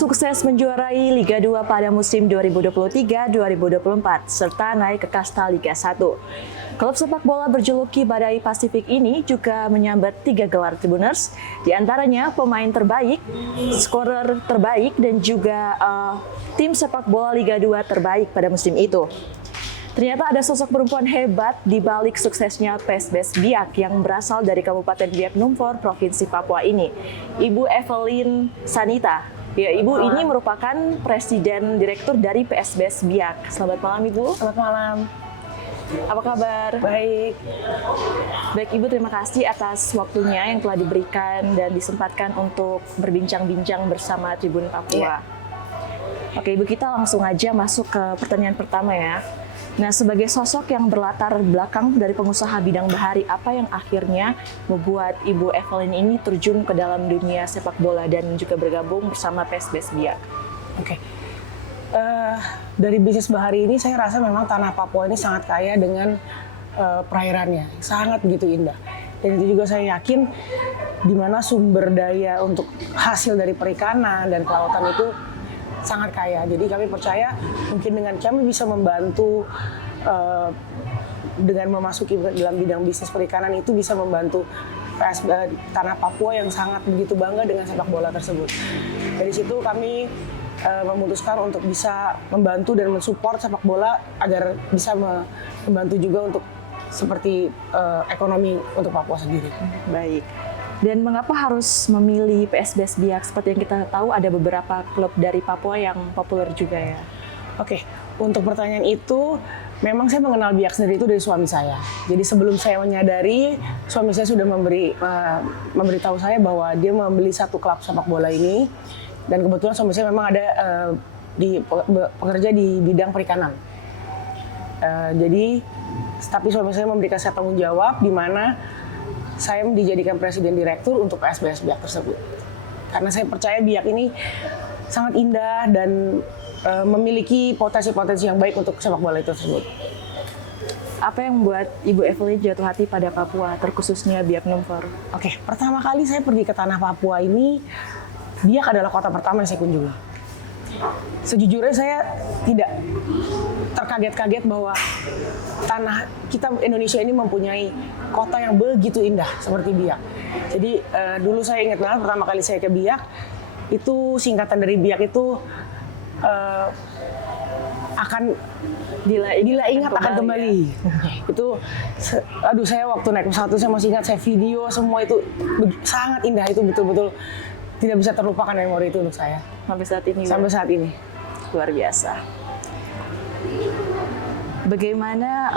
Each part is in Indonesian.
sukses menjuarai Liga 2 pada musim 2023-2024 serta naik ke kasta Liga 1. Klub sepak bola berjuluki Badai Pasifik ini juga menyambat 3 gelar Tribuners, diantaranya pemain terbaik, skorer terbaik, dan juga tim sepak bola Liga 2 terbaik pada musim itu. Ternyata ada sosok perempuan hebat di balik suksesnya PSBS Biak yang berasal dari Kabupaten Biak Numfor, Provinsi Papua ini, Ibu Evelyn Sanita. Ya, Ibu ini merupakan Presiden Direktur dari PSBS Biak. Selamat malam, Ibu. Selamat malam. Apa kabar? Baik. Baik, Ibu, terima kasih atas waktunya yang telah diberikan dan disempatkan untuk berbincang-bincang bersama Tribun Papua. Oke, Ibu, kita langsung aja masuk ke pertanyaan pertama ya. Nah, sebagai sosok yang berlatar belakang dari pengusaha bidang bahari, apa yang akhirnya membuat Ibu Evelyn ini terjun ke dalam dunia sepak bola dan juga bergabung bersama PSBS Biak? Oke. Dari bisnis bahari ini saya rasa memang tanah Papua ini sangat kaya dengan perairannya, sangat begitu indah. Dan itu juga saya yakin di mana sumber daya untuk hasil dari perikanan dan kelautan itu sangat kaya. Jadi kami percaya mungkin dengan kami bisa membantu dengan memasuki dalam bidang bisnis perikanan itu bisa membantu tanah Papua yang sangat begitu bangga dengan sepak bola tersebut. Dari situ kami memutuskan untuk bisa membantu dan mensupport sepak bola agar bisa membantu juga untuk seperti ekonomi untuk Papua sendiri. Baik. Dan mengapa harus memilih PSBS Biak? Seperti yang kita tahu ada beberapa klub dari Papua yang populer juga ya. Oke, untuk pertanyaan itu memang saya mengenal Biak sendiri itu dari suami saya. Jadi sebelum saya menyadari, suami saya sudah memberitahu saya bahwa dia membeli satu klub sepak bola ini. Dan kebetulan suami saya memang ada pekerja di bidang perikanan. Tapi suami saya memberikan saya tanggung jawab di mana saya dijadikan Presiden Direktur untuk PSBS Biak tersebut. Karena saya percaya Biak ini sangat indah dan memiliki potensi-potensi yang baik untuk sepak bola itu tersebut. Apa yang membuat Ibu Evelyn jatuh hati pada Papua, terkhususnya Biak Numfor? Oke, pertama kali saya pergi ke tanah Papua ini, Biak adalah kota pertama yang saya kunjungi. Sejujurnya saya tidak terkaget-kaget bahwa tanah kita Indonesia ini mempunyai kota yang begitu indah seperti Biak. Jadi dulu saya ingat banget pertama kali saya ke Biak, itu singkatan dari Biak itu akan Bila ingat akan kembali. Itu, saya waktu naik pesawat saya masih ingat, saya video semua itu sangat indah, itu betul-betul tidak bisa terlupakan memori itu untuk saya. Sampai saat ini? Sampai saat ini. Luar biasa. Bagaimana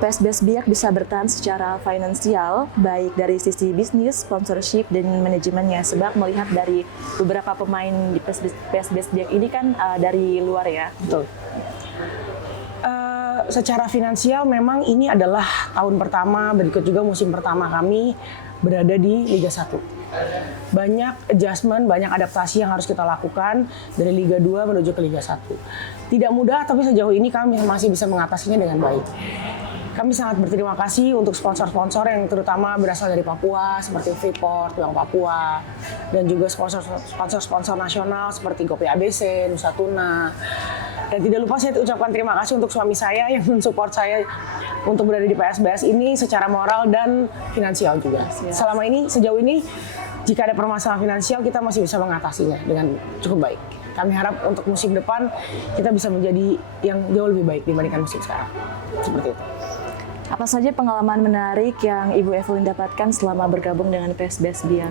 PSBS Biak bisa bertahan secara finansial, baik dari sisi bisnis, sponsorship, dan manajemennya? Sebab melihat dari beberapa pemain di PSBS Biak ini kan dari luar ya? Betul. Secara finansial memang ini adalah tahun pertama, berikut juga musim pertama kami berada di Liga 1. Banyak adjustment, banyak adaptasi yang harus kita lakukan dari Liga 2 menuju ke Liga 1. Tidak mudah, tapi sejauh ini kami masih bisa mengatasinya dengan baik. Kami sangat berterima kasih untuk sponsor-sponsor yang terutama berasal dari Papua, seperti Freeport, Bank Papua, dan juga sponsor-sponsor nasional seperti Gope ABC, Nusa Tuna. Dan tidak lupa saya ucapkan terima kasih untuk suami saya yang mensupport saya untuk berada di PSBS ini secara moral dan finansial juga. Selama ini, sejauh ini, jika ada permasalahan finansial, kita masih bisa mengatasinya dengan cukup baik. Kami harap untuk musim depan, kita bisa menjadi yang jauh lebih baik dibandingkan musim sekarang. Seperti itu. Apa saja pengalaman menarik yang Ibu Evelyn dapatkan selama bergabung dengan PSBS Biak?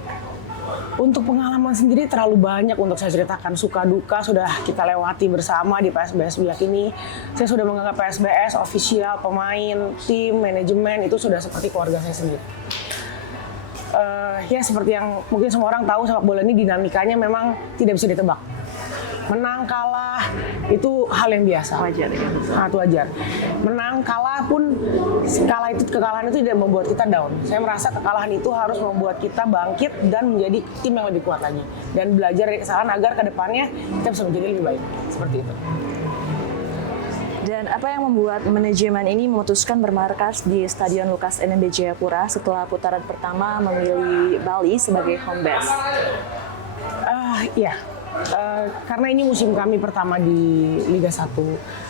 Untuk pengalaman sendiri terlalu banyak untuk saya ceritakan. Suka duka sudah kita lewati bersama di PSBS Biak ini. Saya sudah menganggap PSBS, official, pemain, tim, manajemen itu sudah seperti keluarga saya sendiri. Ya seperti yang mungkin semua orang tahu, sepak bola ini dinamikanya memang tidak bisa ditebak. Menang kalah itu hal yang biasa, Wajar ya? sangat wajar. Menang kalah pun kekalahan itu tidak membuat kita down. Saya merasa kekalahan itu harus membuat kita bangkit dan menjadi tim yang lebih kuat lagi, dan belajar dari kesalahan agar kedepannya kita bisa menjadi lebih baik. Seperti itu. Dan apa yang membuat manajemen ini memutuskan bermarkas di Stadion Lukas NMB Jayapura setelah putaran pertama memilih Bali sebagai home base? Ya, karena ini musim kami pertama di Liga 1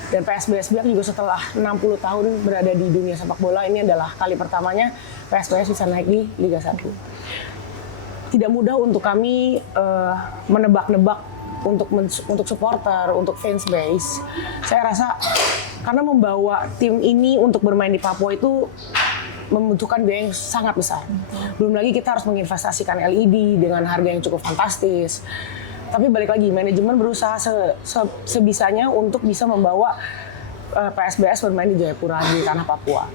dan PSBS Biak juga setelah 60 tahun berada di dunia sepak bola, ini adalah kali pertamanya PSBS bisa naik di Liga 1. Tidak mudah untuk kami menebak-nebak untuk supporter, untuk fans base. Saya rasa karena membawa tim ini untuk bermain di Papua itu membutuhkan biaya yang sangat besar. Belum lagi kita harus menginvestasikan LED dengan harga yang cukup fantastis. Tapi balik lagi, manajemen berusaha sebisanya untuk bisa membawa PSBS bermain di Jayapura, di tanah Papua.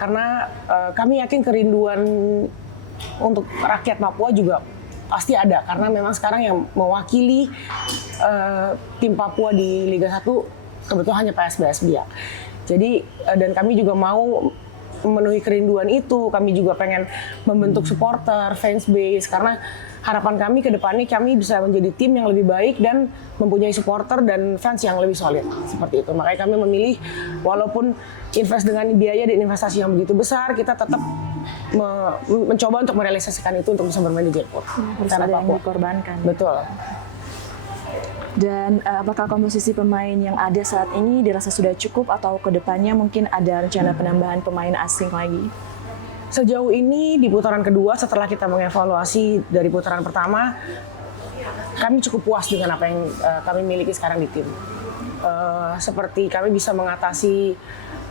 Karena kami yakin kerinduan untuk rakyat Papua juga pasti ada. Karena memang sekarang yang mewakili tim Papua di Liga 1 kebetulan hanya PSBS Biak. Jadi dan kami juga mau memenuhi kerinduan itu, kami juga pengen membentuk supporter, fans base, karena harapan kami ke depannya kami bisa menjadi tim yang lebih baik dan mempunyai supporter dan fans yang lebih solid, seperti itu. Makanya kami memilih, walaupun invest dengan biaya dan investasi yang begitu besar, kita tetap mencoba untuk merealisasikan itu untuk bisa bermain di Jayapura. Harus ada yang dikorbankan. Betul. Dan apakah komposisi pemain yang ada saat ini dirasa sudah cukup atau kedepannya mungkin ada rencana penambahan pemain asing lagi? Sejauh ini di putaran kedua setelah kita mengevaluasi dari putaran pertama, kami cukup puas dengan apa yang kami miliki sekarang di tim. Seperti kami bisa mengatasi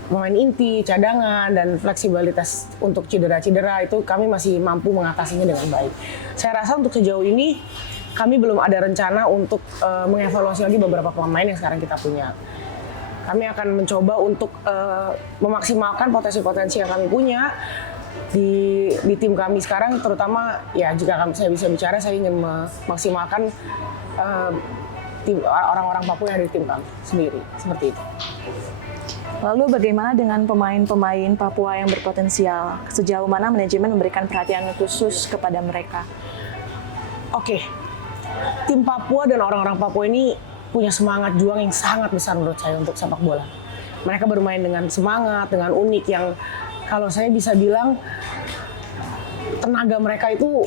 pemain inti, cadangan, dan fleksibilitas untuk cedera-cedera itu kami masih mampu mengatasinya dengan baik. Saya rasa untuk sejauh ini kami belum ada rencana untuk mengevaluasi lagi beberapa pemain yang sekarang kita punya. Kami akan mencoba untuk memaksimalkan potensi-potensi yang kami punya di tim kami sekarang, terutama ya jika saya bisa bicara, saya ingin memaksimalkan orang-orang Papua yang ada di tim kami sendiri, seperti itu. Lalu bagaimana dengan pemain-pemain Papua yang berpotensial? Sejauh mana manajemen memberikan perhatian khusus kepada mereka? Oke. Tim Papua dan orang-orang Papua ini punya semangat juang yang sangat besar menurut saya untuk sepak bola. Mereka bermain dengan semangat, dengan unik yang kalau saya bisa bilang tenaga mereka itu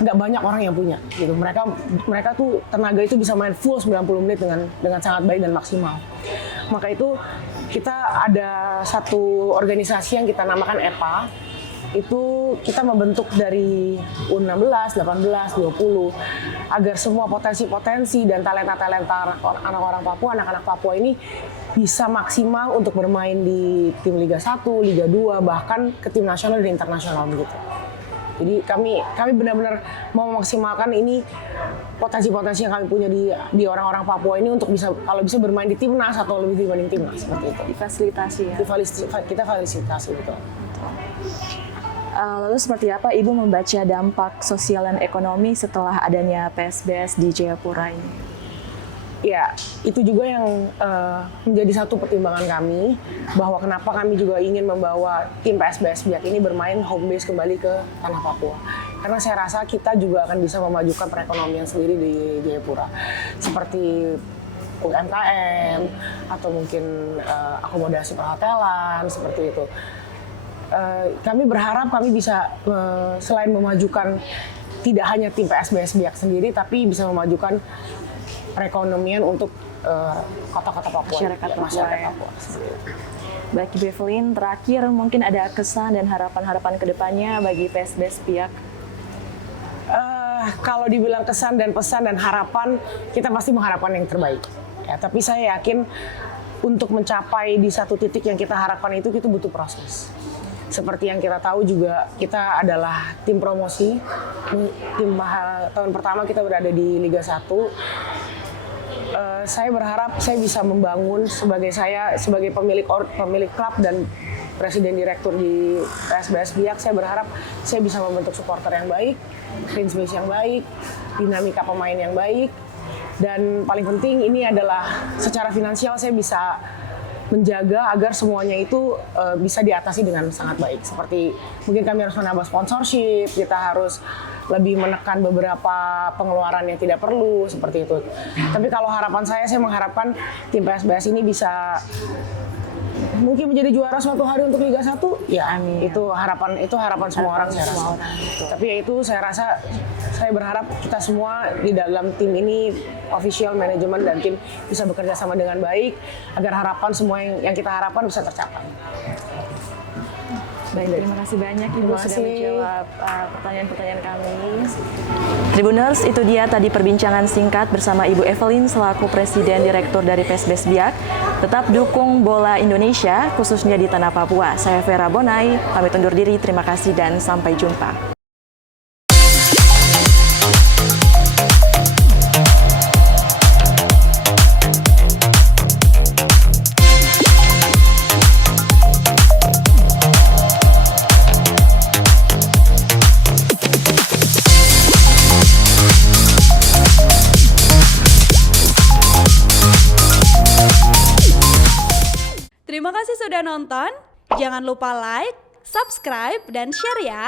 nggak banyak orang yang punya. Gitu. Mereka tuh tenaga itu bisa main full 90 menit dengan sangat baik dan maksimal. Maka itu kita ada satu organisasi yang kita namakan EPA. Itu kita membentuk dari U16, 18, 20 agar semua potensi-potensi dan talenta-talenta anak-orang Papua, anak-anak Papua ini bisa maksimal untuk bermain di tim Liga 1, Liga 2, bahkan ke tim nasional dan internasional begitu. Jadi kami benar-benar mau memaksimalkan ini potensi-potensi yang kami punya di orang-orang Papua ini untuk bisa kalau bisa bermain di timnas atau lebih dibanding timnas seperti itu. Difasilitasi ya. Kita fasilitasi betul. Lalu seperti apa Ibu membaca dampak sosial dan ekonomi setelah adanya PSBS di Jayapura ini? Ya, itu juga yang menjadi satu pertimbangan kami, bahwa kenapa kami juga ingin membawa tim PSBS Biak ini bermain home base kembali ke tanah Papua. Karena saya rasa kita juga akan bisa memajukan perekonomian sendiri di Jayapura. Seperti UMKM, atau mungkin akomodasi perhotelan, seperti itu. Kami berharap kami bisa selain memajukan tidak hanya tim PSBS Biak sendiri, tapi bisa memajukan perekonomian untuk kota-kota Papua, masyarakat Papua. Baik, Ibu Evelyn, terakhir mungkin ada kesan dan harapan-harapan kedepannya bagi PSBS Biak? Kalau dibilang kesan dan pesan dan harapan, kita pasti mengharapkan yang terbaik. Ya, tapi saya yakin untuk mencapai di satu titik yang kita harapkan itu butuh proses. Seperti yang kita tahu juga, kita adalah tim promosi. Tahun pertama kita berada di Liga 1. Saya berharap saya bisa membangun sebagai pemilik klub dan presiden direktur di PSBS Biak. Saya berharap saya bisa membentuk supporter yang baik, fans base yang baik, dinamika pemain yang baik, dan paling penting ini adalah secara finansial saya bisa menjaga agar semuanya itu bisa diatasi dengan sangat baik. Seperti mungkin kami harus menambah sponsorship, kita harus lebih menekan beberapa pengeluaran yang tidak perlu, seperti itu. Tapi kalau harapan saya mengharapkan tim PSBS ini bisa mungkin menjadi juara suatu hari untuk Liga 1, ya Amin. itu harapan semua orang saya rasa. Tapi ya itu saya rasa saya berharap kita semua di dalam tim ini, official, manajemen dan tim bisa bekerja sama dengan baik agar harapan semua yang kita harapkan bisa tercapai. Baik, terima kasih banyak Ibu Terima sudah kasih. menjawab pertanyaan-pertanyaan kami. Tribuners, itu dia tadi perbincangan singkat bersama Ibu Evelyn selaku Presiden Direktur dari PSBS Biak. Tetap dukung bola Indonesia, khususnya di tanah Papua. Saya Vera Bonai, pamit undur diri, terima kasih dan sampai jumpa. Terima kasih sudah nonton. Jangan lupa like, subscribe, dan share ya.